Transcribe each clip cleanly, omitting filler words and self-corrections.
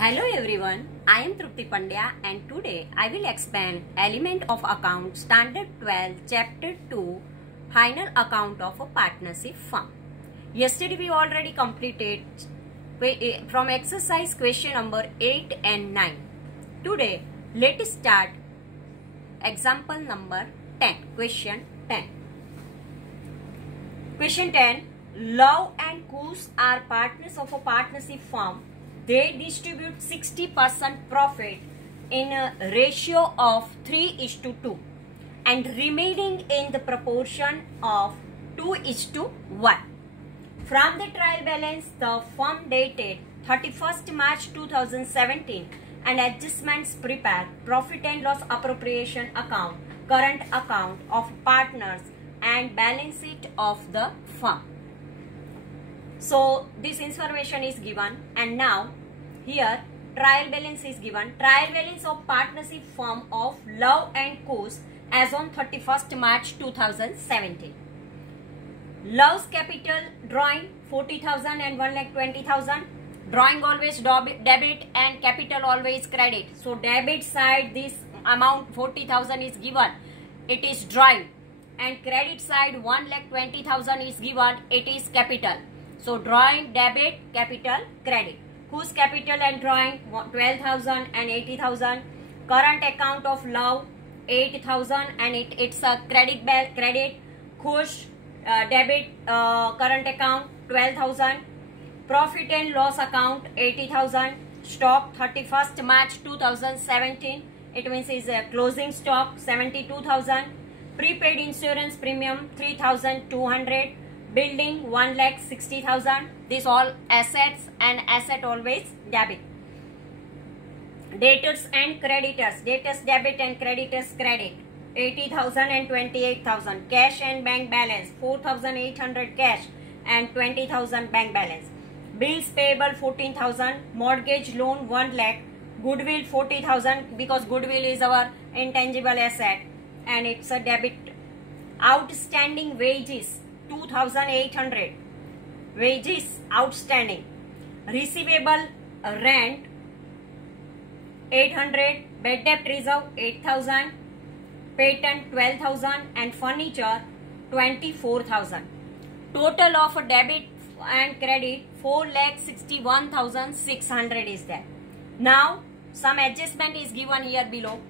Hello everyone, I am Trupti Pandya and today I will explain element of account standard 12 chapter 2 final account of a partnership firm. Yesterday we already completed from exercise question number 8 and 9. Today let us start example number 10. Question 10. Question 10. Love and Kush are partners of a partnership firm. They distribute 60% profit in a ratio of 3:2 and remaining in the proportion of 2:1. From the trial balance, the firm dated 31st March 2017 and adjustments prepared profit and loss appropriation account, current account of partners and balance sheet of the firm. So this information is given and now here trial balance is given. Trial balance of partnership firm of Love and Kush as on 31st March 2017. Love's capital drawing 40,000 and 1,20,000. Drawing always debit and capital always credit. So debit side this amount 40,000 is given. It is drawing. And credit side 1,20,000 is given. It is capital. So drawing debit, capital, credit. Kush capital and drawing 12,000 and 80,000. Current account of Love 8,000 and it's a credit. Kush debit current account 12,000. Profit and loss account 80,000. Stock 31st March 2017. It means is a closing stock 72,000. Prepaid insurance premium 3,200. Building 1,60,000. These all assets and asset always debit. Debtors and creditors. Debtors debit and creditors credit. 80,000 and 28,000. Cash and bank balance 4,800 cash and 20,000 bank balance. Bills payable 14,000. Mortgage loan 1 lakh. Goodwill 40,000 because goodwill is our intangible asset and it's a debit. Outstanding wages 2,800. Wages outstanding. Receivable rent 800. Bad debt reserve 8,000. Patent 12,000 and furniture 24,000. Total of debit and credit 4,61,600 is there. Now some adjustment is given here below.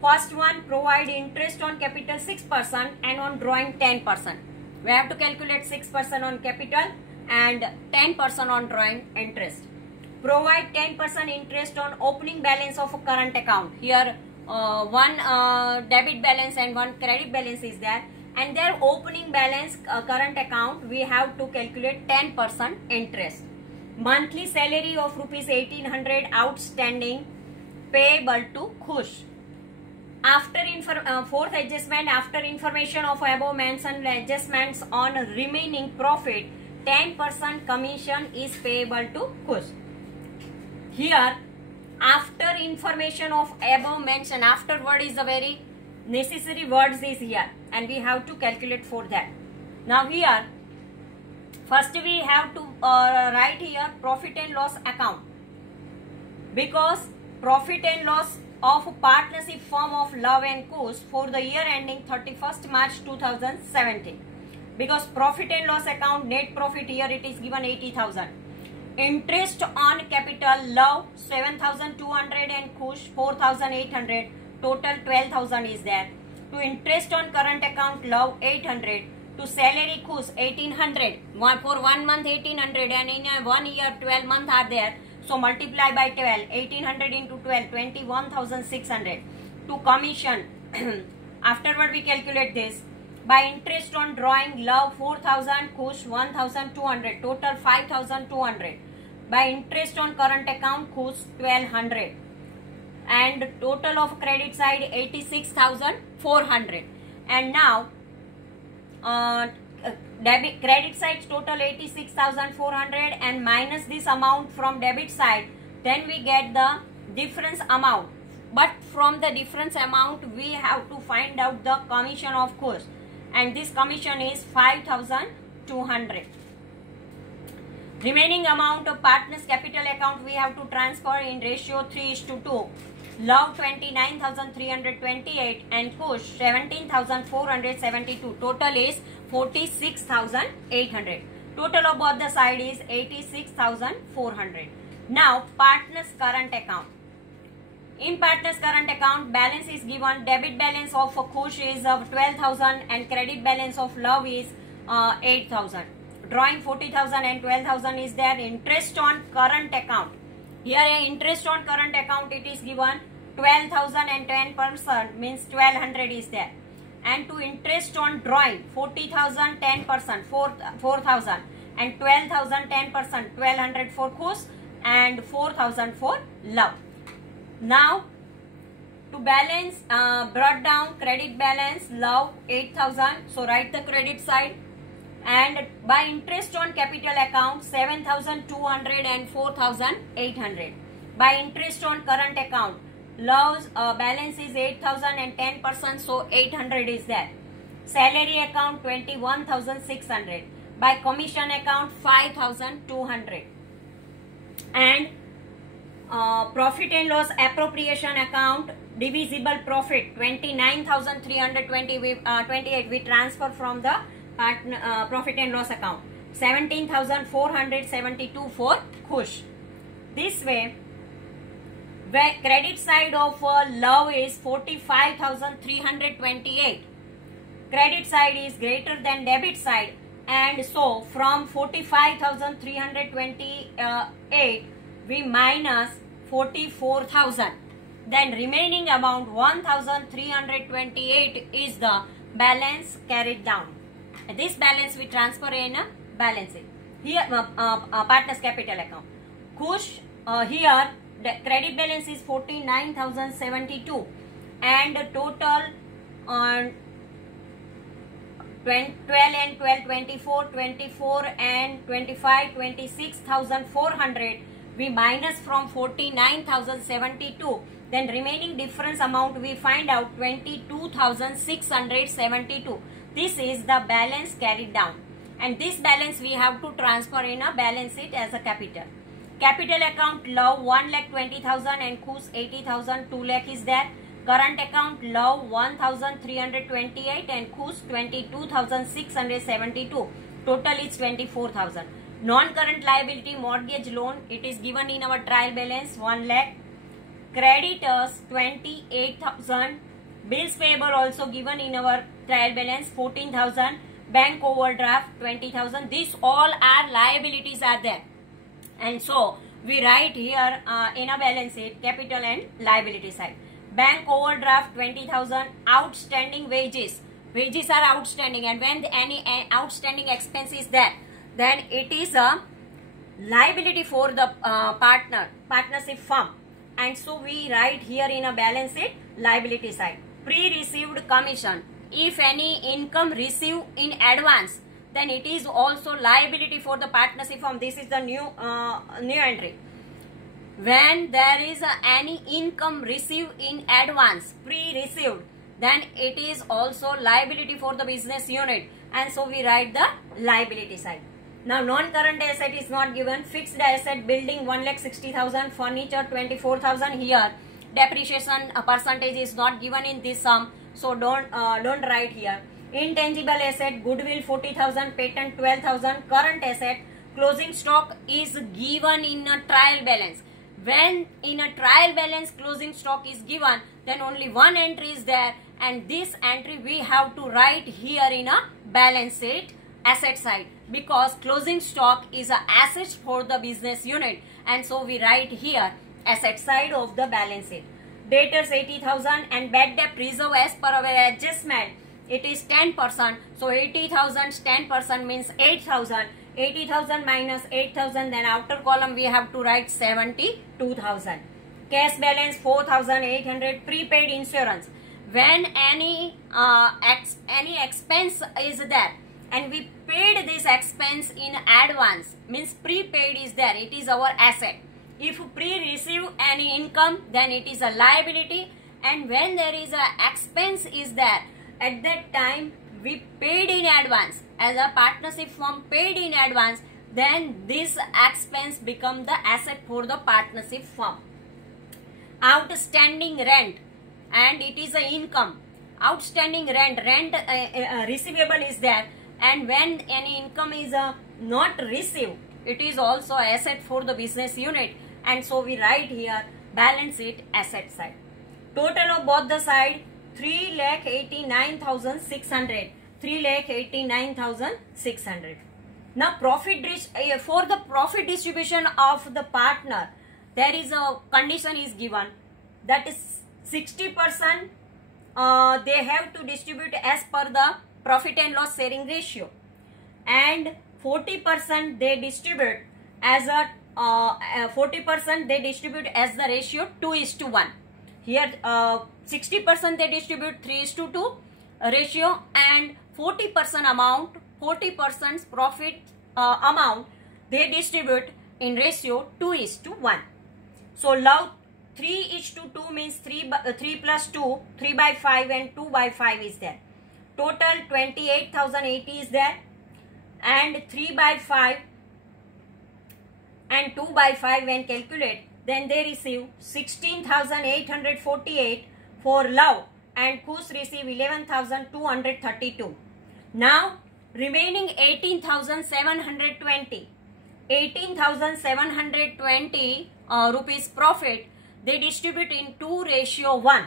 First one, provide interest on capital 6% and on drawing 10%. We have to calculate 6% on capital and 10% on drawing interest. Provide 10% interest on opening balance of a current account. Here one debit balance and one credit balance is there. And their opening balance current account we have to calculate 10% interest. Monthly salary of rupees 1,800 outstanding payable to Kush. After fourth adjustment, after information of above mentioned adjustments on remaining profit, 10% commission is payable to Kush. Here, after information of above mentioned, after word is a very necessary words is here and we have to calculate for that. Now here, first we have to write here profit and loss account because profit and loss of a partnership firm of Love and Kush for the year ending 31st March 2017. Because profit and loss account net profit here it is given 80,000. Interest on capital Love 7,200 and Kush 4,800. Total 12,000 is there. To interest on current account Love 800. To salary Kush 1,800. For 1 month 1,800 and in a 1 year 12 months are there. So multiply by 12, 1,800 into 12, 21,600. To commission, afterward we calculate this. By interest on drawing Love 4,000, Kush 1,200, total 5,200. By interest on current account Kush 1,200. And total of credit side 86,400. And now debit credit side total 86,400 and minus this amount from debit side, then we get the difference amount. But from the difference amount we have to find out the commission of Kush and this commission is 5,200. Remaining amount of partners capital account we have to transfer in ratio 3:2. Love 29,328 and Kush 17,472. Total is 46,800. Total of both the side is 86,400. Now partners current account. In partners current account, balance is given. Debit balance of Kush is 12,000 and credit balance of Love is 8,000. Drawing 40,000 and 12,000 is there. Interest on current account. Here interest on current account it is given 12,000 and 10% means 1,200 is there. And to interest on drawing 40,000 10% 4,000 and 12,000 10% 1,200 for Kush and 4,000 for Love. Now to balance brought down credit balance Love 8,000, so write the credit side, and by interest on capital account 7,200 and 4,800. By interest on current account Love's balance is 8,000 and 10%, so 800 is there. Salary account 21,600. By commission account 5,200. And profit and loss appropriation account divisible profit 29,328 we transfer from the profit and loss account. 17,472 for Kush. This way, where credit side of Love is 45,328. Credit side is greater than debit side, and so from 45,328 we minus 44,000. Then remaining amount 1,328 is the balance carried down. And this balance we transfer in a balance sheet. Here partners capital account. Kush here the credit balance is 49,072 and total on 12 and 12 24 and 25 26,400 we minus from 49,072. Then remaining difference amount we find out 22,672. This is the balance carried down, and this balance we have to transfer in a balance sheet as a capital. Capital account Love 1,20,000 and Kush 80,000, 2 lakh is there. Current account Love 1,328 and Kush 22,672. Total is 24,000. Non-current liability mortgage loan it is given in our trial balance 1 lakh. Creditors 28,000. Bills payable also given in our trial balance 14,000. Bank overdraft 20,000. These all are liabilities are there. And so we write here in a balance sheet capital and liability side. Bank overdraft 20,000. Outstanding wages. Wages are outstanding, and when any outstanding expense is there, then it is a liability for the partnership firm. And so we write here in a balance sheet liability side. Pre-received commission. If any income received in advance, then it is also liability for the partnership firm. This is the new entry. When there is any income received in advance, pre-received, then it is also liability for the business unit, and so we write the liability side. Now non-current asset is not given. Fixed asset building 1,60,000, furniture 24,000. Here depreciation percentage is not given in this sum, so don't write here. Intangible asset goodwill 40,000, patent 12,000. Current asset closing stock is given in a trial balance. When in a trial balance closing stock is given, then only one entry is there, and this entry we have to write here in a balance sheet asset side, because closing stock is a asset for the business unit, and so we write here asset side of the balance sheet. Debtors 80,000 and bad debt reserve as per our adjustment it is 10%, so 80,000 10% means 8,000. 80,000 minus 8,000, then outer column we have to write 72,000. Cash balance 4,800. Prepaid insurance. When any expense is there and we paid this expense in advance, means prepaid is there, it is our asset. If pre-receive any income, then it is a liability, and when there is a expense is there, at that time we paid in advance, as a partnership firm paid in advance, then this expense become the asset for the partnership firm. Outstanding rent, and it is a income. Outstanding rent receivable is there, and when any income is not received, it is also asset for the business unit, and so we write here balance sheet asset side. Total of both the side 3,89,600. 3,89,600. Now profit for the profit distribution of the partner, there is a condition is given, that is 60% they have to distribute as per the profit and loss sharing ratio, and 40% they distribute as a 40% they distribute as the ratio 2:1. Here 60% they distribute 3:2 ratio, and 40% amount, 40% profit amount they distribute in ratio 2:1. So now 3:2 means 3 plus 2, 3/5 and 2/5 is there. Total 28,080 is there, and 3/5 and 2/5 when calculate, then they receive 16,848 for love, and Kush receive 11,232. Now remaining 18,720. 18,720 rupees profit they distribute in 2:1.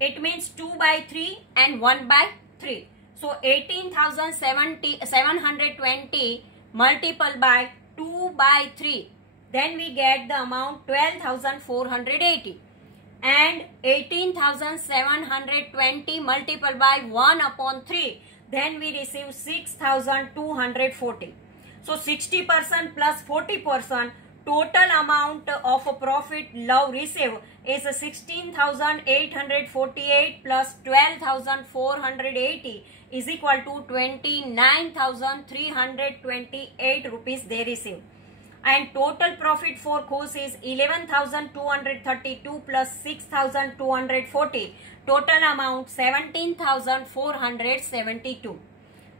It means 2/3 and 1/3. So 18,720 multiplied by 2/3. Then we get the amount 12,480. And 18,720 multiplied by 1/3. Then we receive 6,240. So 60% plus 40%, total amount of profit love receive is 16,848 plus 12,480 is equal to 29,328 rupees they receive. And total profit for Kush is 11,232 plus 6,240. Total amount 17,472.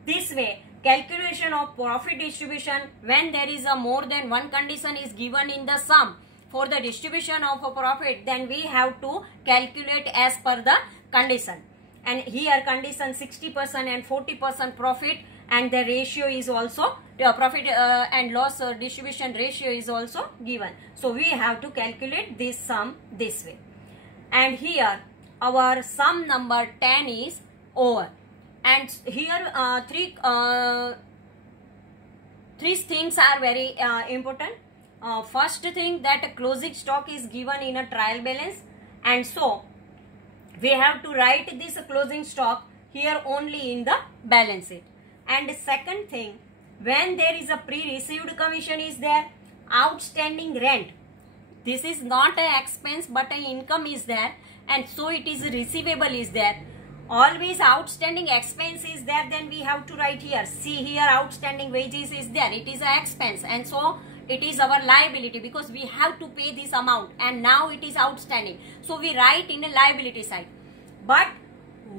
This way, calculation of profit distribution when there is a more than one condition is given in the sum for the distribution of a profit, then we have to calculate as per the condition. And here condition 60% and 40% profit, and the ratio is also profit and loss distribution ratio is also given. So we have to calculate this sum this way. And here our sum number 10 is over. And here three things are very important. First thing, that a closing stock is given in a trial balance, and so we have to write this closing stock here only in the balance sheet. And second thing, when there is a pre-received commission is there, outstanding rent, this is not an expense but an income is there, and so it is receivable is there. Always outstanding expense is there, then we have to write here. See here, outstanding wages is there, it is an expense, and so it is our liability because we have to pay this amount, and now it is outstanding. So we write in a liability side. But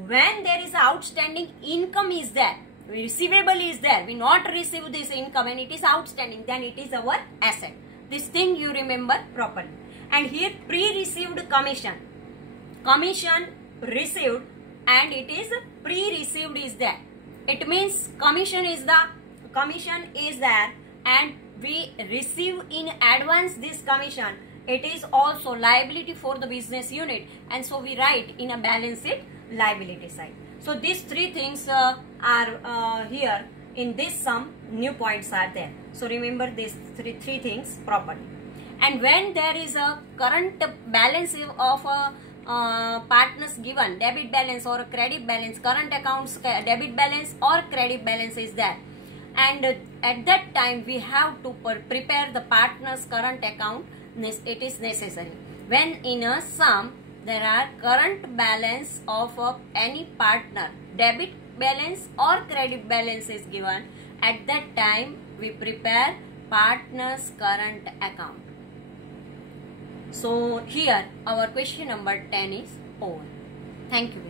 when there is outstanding income is there, receivable is there, we not receive this income and it is outstanding, then it is our asset. This thing you remember properly. And here pre-received commission received, and it is pre-received is there. It means commission is there, and we receive in advance this commission. It is also liability for the business unit, and so we write in a balance sheet liability side. So these three things are here in this sum. New points are there. So remember these three things properly. And when there is a current balance of a partners given, debit balance or credit balance, current accounts debit balance or credit balance is there, and at that time we have to prepare the partners current account. It is necessary when in a sum there are current balance of any partner, debit balance or credit balance is given, at that time we prepare partners current account. So here our question number 10 is over. Thank you.